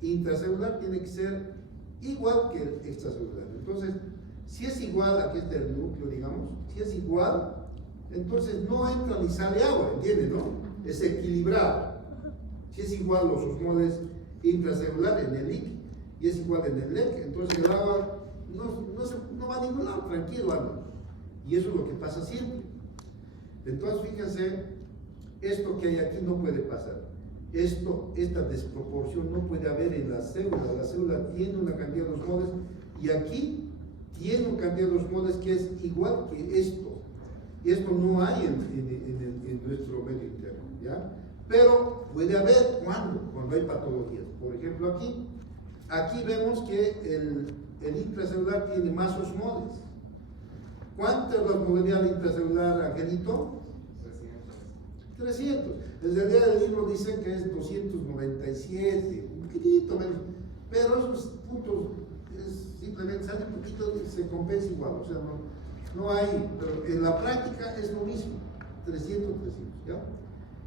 intracelular tiene que ser igual que el extracelular. Entonces, si es igual, aquí está el núcleo, digamos, si es igual, entonces no entra ni sale agua, ¿entiendes, no? Es equilibrado. Si es igual los osmoles intracelular en el LIC y es igual en el LEC, entonces el agua no va a ningún lado, tranquilo anda. Y eso es lo que pasa siempre. Entonces fíjense, esto que hay aquí no puede pasar. Esta desproporción no puede haber en la célula. La célula tiene una cantidad de osmoles y aquí tiene una cantidad de osmoles que es igual que esto. Y esto no hay en nuestro medio interno, ¿ya? Pero puede haber cuando hay patologías. Por ejemplo, aquí vemos que el intracelular tiene más osmoles. ¿Cuánto es la osmolalidad intracelular, Angelito? 300. Desde el día del libro dicen que es 297, un poquitito menos. Pero esos puntos simplemente sale un poquito y se compensa igual. O sea, no hay, pero en la práctica es lo mismo. 300, ¿ya?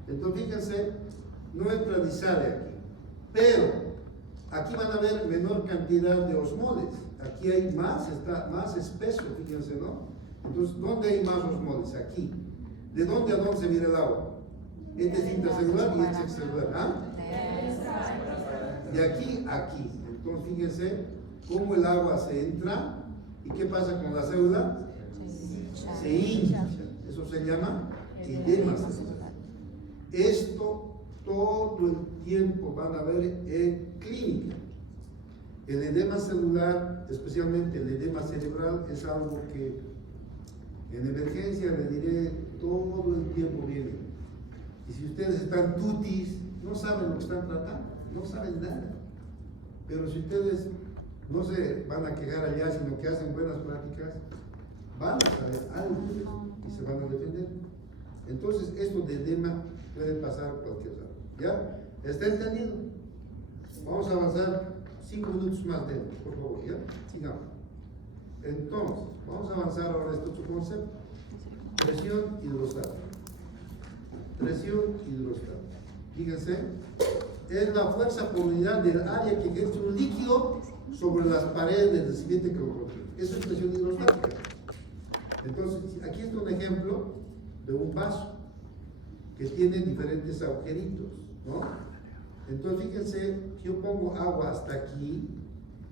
Entonces fíjense, no entra ni sale aquí. Pero aquí van a ver menor cantidad de osmoles. Aquí hay más, está más espeso, fíjense, ¿no? Entonces, ¿dónde hay más osmoles? Aquí. ¿De dónde a dónde se viene el agua? Este es intracelular y este es extracelular. ¿Ah? De aquí a aquí. Entonces, fíjense cómo el agua se entra y qué pasa con la célula. Se hincha. Eso se llama edema celular. Esto todo el tiempo van a ver en clínica. El edema celular, especialmente el edema cerebral, es algo que en emergencia le diré todo el tiempo viene. Y si ustedes están tutis, no saben lo que están tratando, no saben nada. Pero si ustedes no se van a quejar allá, sino que hacen buenas prácticas, van a saber algo y se van a defender. Entonces, esto de edema puede pasar cualquier lado. ¿Ya? ¿Está entendido? Vamos a avanzar 5 minutos más dentro, por favor, ¿ya? Sigamos. Entonces, vamos a avanzar ahora este otro concepto. Presión hidrostática. Presión hidrostática. Fíjense, es la fuerza por unidad del área que ejerce un líquido sobre las paredes del recipiente que lo contiene. Eso es presión hidrostática. Entonces, aquí está un ejemplo de un vaso que tiene diferentes agujeritos, ¿no? Entonces, fíjense, yo pongo agua hasta aquí,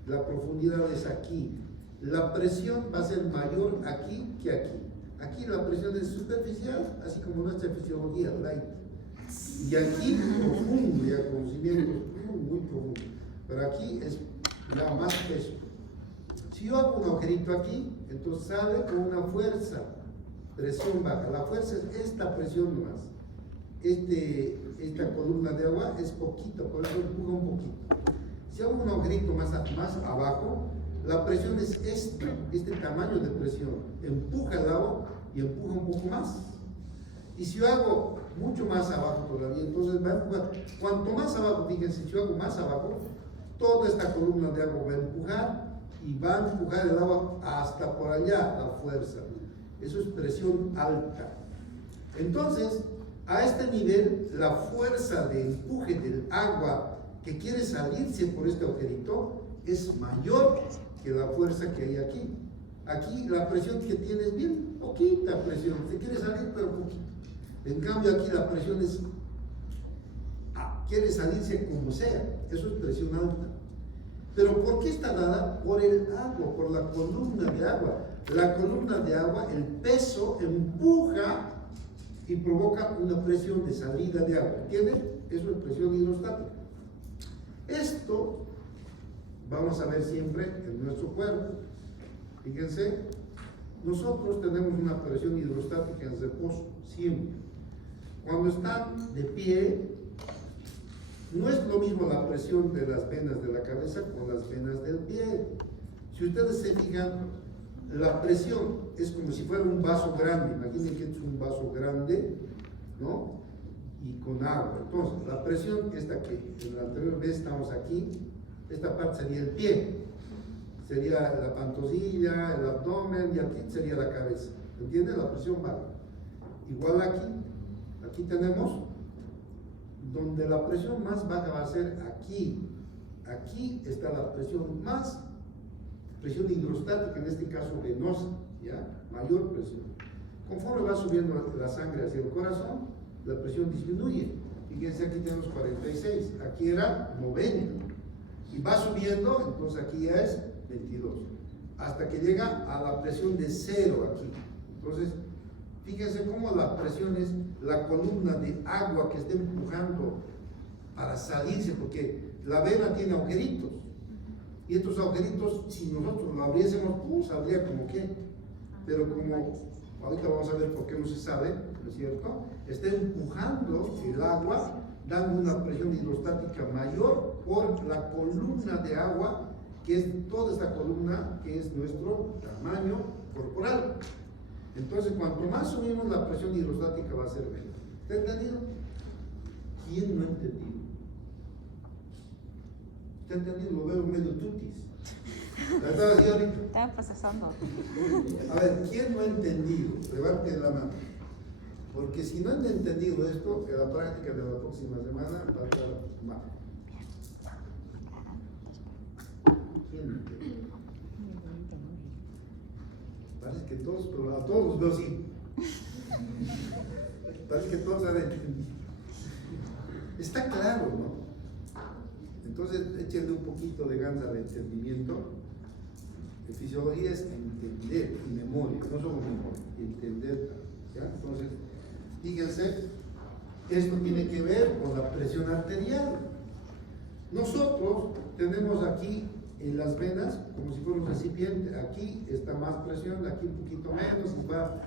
la profundidad es aquí. La presión va a ser mayor aquí que aquí. Aquí la presión es superficial, así como nuestra fisiología, light. Y aquí profundo, ya conocimientos muy profundo. Pero aquí es ya más peso. Si yo hago un agujerito aquí, entonces sale con una fuerza, presión baja. La fuerza es esta presión nomás. Esta columna de agua es poquita, por eso empuja un poquito. Si hago un agujerito más abajo, la presión es este tamaño de presión. Empuja el agua y empuja un poco más. Y si yo hago mucho más abajo todavía, entonces va a empujar. Cuanto más abajo, fíjense, si yo hago más abajo, toda esta columna de agua va a empujar y va a empujar el agua hasta por allá a fuerza. Eso es presión alta. Entonces, a este nivel, la fuerza de empuje del agua que quiere salirse por este agujerito es mayor que la fuerza que hay aquí. Aquí la presión que tiene es bien poquita presión, se quiere salir pero poquito. En cambio aquí la presión quiere salirse como sea, eso es presión alta. Pero ¿por qué está dada? Por el agua, por la columna de agua. La columna de agua, el peso empuja y provoca una presión de salida de agua, ¿entienden? Eso es presión hidrostática. Esto vamos a ver siempre en nuestro cuerpo. Fíjense, nosotros tenemos una presión hidrostática en reposo, siempre. Cuando están de pie, no es lo mismo la presión de las venas de la cabeza con las venas del pie. Si ustedes se fijan, la presión es como si fuera un vaso grande. Imaginen que es un vaso grande, ¿no? Y con agua. Entonces, la presión, esta que en la anterior vez estamos aquí, esta parte sería el pie, sería la pantorrilla, el abdomen, y aquí sería la cabeza. ¿Entienden? La presión baja. Igual aquí tenemos donde la presión más baja va a ser aquí. Aquí está la presión hidrostática, en este caso venosa, ¿ya? Mayor presión. Conforme va subiendo la sangre hacia el corazón, la presión disminuye. Fíjense, aquí tenemos 46, aquí era 90. Y va subiendo, entonces aquí ya es 22. Hasta que llega a la presión de 0 aquí. Entonces, fíjense cómo la presión es la columna de agua que está empujando para salirse, porque la vena tiene agujeritos. Y estos agujeritos, si nosotros lo abriésemos, saldría como que. Pero como ahorita vamos a ver por qué no se sabe, ¿no es cierto? Está empujando el agua, dando una presión hidrostática mayor por la columna de agua, que es toda esta columna, que es nuestro tamaño corporal. Entonces, cuanto más subimos, la presión hidrostática va a ser menos. ¿Está entendido? ¿Quién no ha entendido? ¿Está entendido? Lo veo medio tutis. ¿La estaba así ahorita? Estaba procesando. A ver, ¿quién no ha entendido? Levanten la mano. Porque si no han entendido esto, en la práctica de la próxima semana va a estar mal. ¿Quién no entendió? Parece que todos, pero a todos los veo así. Parece que todos han entendido. Está claro, ¿no? Entonces, échenle un poquito de ganas al entendimiento. Fisiología es entender y memoria, no solo memoria, entender. ¿Ya? Entonces, fíjense, esto tiene que ver con la presión arterial. Nosotros tenemos aquí en las venas como si fuera un recipiente, aquí está más presión, aquí un poquito menos, y va,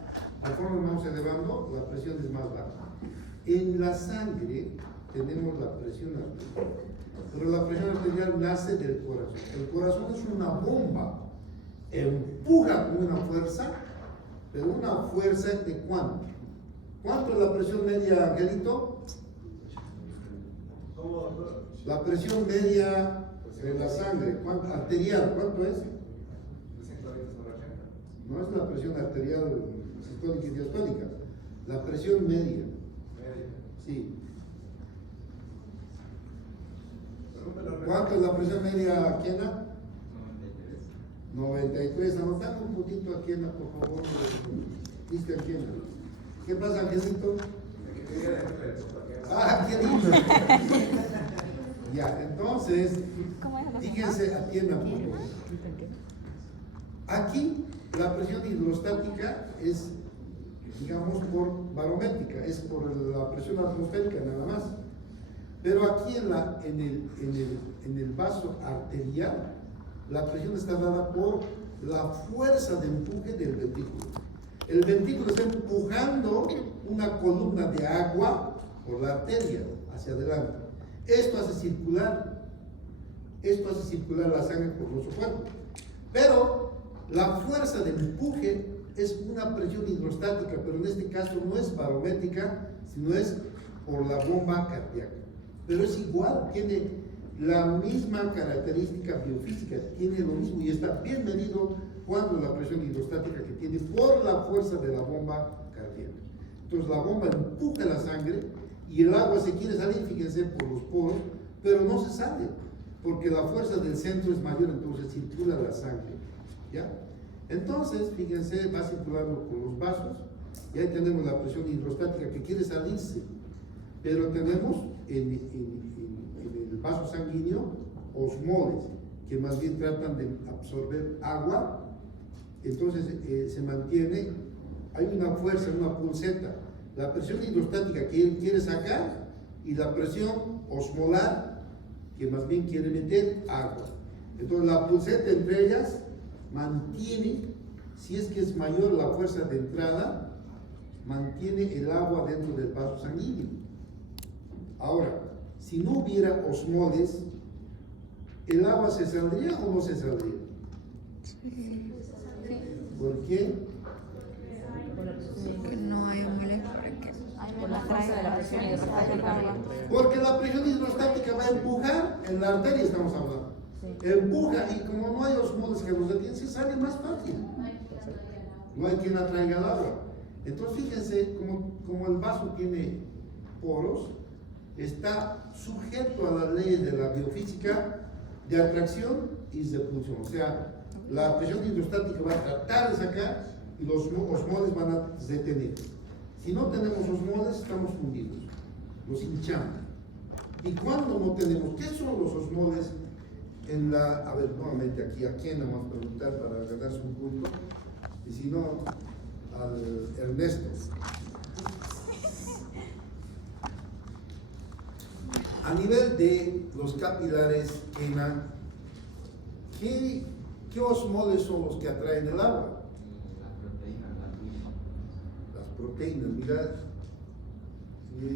conforme vamos elevando, la presión es más baja. En la sangre tenemos la presión arterial, pero la presión arterial nace del corazón. El corazón es una bomba, empuja con una fuerza, pero una fuerza de ¿cuánto? ¿Cuánto es la presión media, Angelito? La presión media de la sangre, arterial, ¿cuánto es? No es la presión arterial sistólica y diastólica, la presión media. Sí. ¿Cuánto es la presión media, Kiena? 93. Anotame un poquito a Kiena, por favor. Cristian Kiena. ¿Qué pasa, Angelito? Ah, qué lindo. Ya, entonces, fíjense, atiendan por favor. Aquí la presión hidrostática es, digamos, por barométrica, es por la presión atmosférica nada más. Pero aquí en el vaso arterial, la presión está dada por la fuerza de empuje del ventrículo. El ventrículo está empujando una columna de agua por la arteria hacia adelante. Esto hace circular la sangre por nuestro cuerpo. Pero la fuerza de empuje es una presión hidrostática, pero en este caso no es barométrica, sino es por la bomba cardíaca. Pero es igual, tiene la misma característica biofísica, tiene lo mismo y está bien medido cuando la presión hidrostática que tiene por la fuerza de la bomba cardíaca. Entonces la bomba empuja la sangre y el agua se quiere salir, fíjense, por los poros, pero no se sale, porque la fuerza del centro es mayor, entonces circula la sangre, ¿ya? Entonces, fíjense, va circulando por los vasos, y ahí tenemos la presión hidrostática que quiere salirse, pero tenemos en el vaso sanguíneo osmoles, que más bien tratan de absorber agua, entonces se mantiene, hay una fuerza, una pulseta, la presión hidrostática que él quiere sacar y la presión osmolar que más bien quiere meter agua. Entonces la pulseta entre ellas mantiene, si es que es mayor la fuerza de entrada, mantiene el agua dentro del vaso sanguíneo. Ahora, si no hubiera osmoles, ¿el agua se saldría o no se saldría? Sí. ¿Por qué? Porque no hay osmoles para que Por la fuerza de la presión hidrostática. Porque la presión hidrostática va a empujar, en la arteria estamos hablando, empuja y como no hay osmoles que los detienen, se sale más fácil. No hay quien atraiga el agua. Entonces fíjense, como el vaso tiene poros, está sujeto a las leyes de la biofísica de atracción y repulsión. O sea, la presión hidrostática va a tratar de sacar y los osmoles van a detener. Si no tenemos osmoles, estamos fundidos, los hinchamos. ¿Y cuando no tenemos? ¿Qué son los osmoles? A ver, nuevamente aquí, ¿a quién le vamos a preguntar para ganarse un punto? Y si no, al Ernesto. A nivel de los capilares, Kena, ¿qué osmoles son los que atraen el agua? Las proteínas, mira,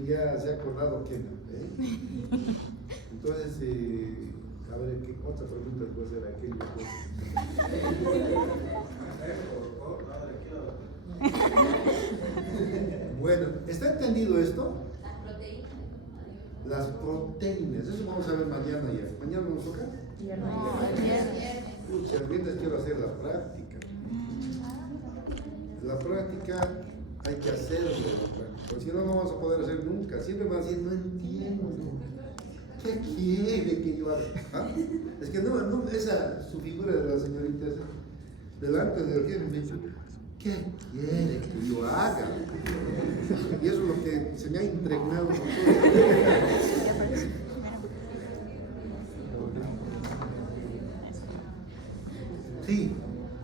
ya se ha acordado Kena. Entonces, a ver, ¿qué otra pregunta puede ser aquello? Bueno, ¿está entendido esto? Las proteínas. Las proteínas, eso vamos a ver mañana ya. ¿Mañana nos toca? Pucha, el viernes quiero hacer la práctica. La práctica hay que hacerlo, porque si no, no vamos a poder hacer nunca. Siempre van a decir, no entiendo. ¿Qué quiere que yo haga? ¿Ah? Es que no, esa, su figura de la señorita esa, delante del jefe me dice, ¿qué quiere que yo haga? Y eso es lo que se me ha impregnado por todo. Sí,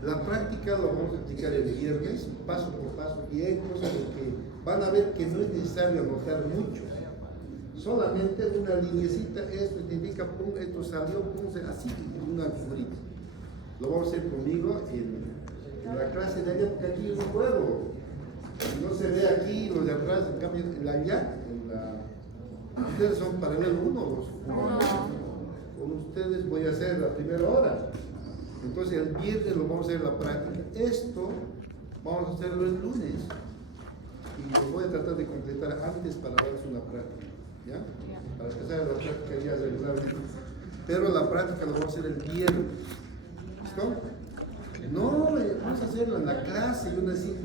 la práctica lo vamos a explicar el viernes, paso por paso, y hay cosas que van a ver que no es necesario anotar mucho. Solamente una linecita, esto significa, pum, esto salió, pum, así, una figurita. Lo vamos a hacer conmigo en la clase de allá, porque aquí yo no puedo. No se ve aquí, los de atrás, en cambio, en la allá, ustedes son paralelo 1 o 2. Con ustedes voy a hacer la primera hora. Entonces el viernes lo vamos a hacer la práctica. Esto vamos a hacerlo el lunes. Y lo voy a tratar de completar antes para darles una práctica. ¿Ya? Para empezar la práctica ya regularmente. Pero la práctica lo vamos a hacer el viernes. ¿Listo? No, vamos a hacerlo en la clase y una así.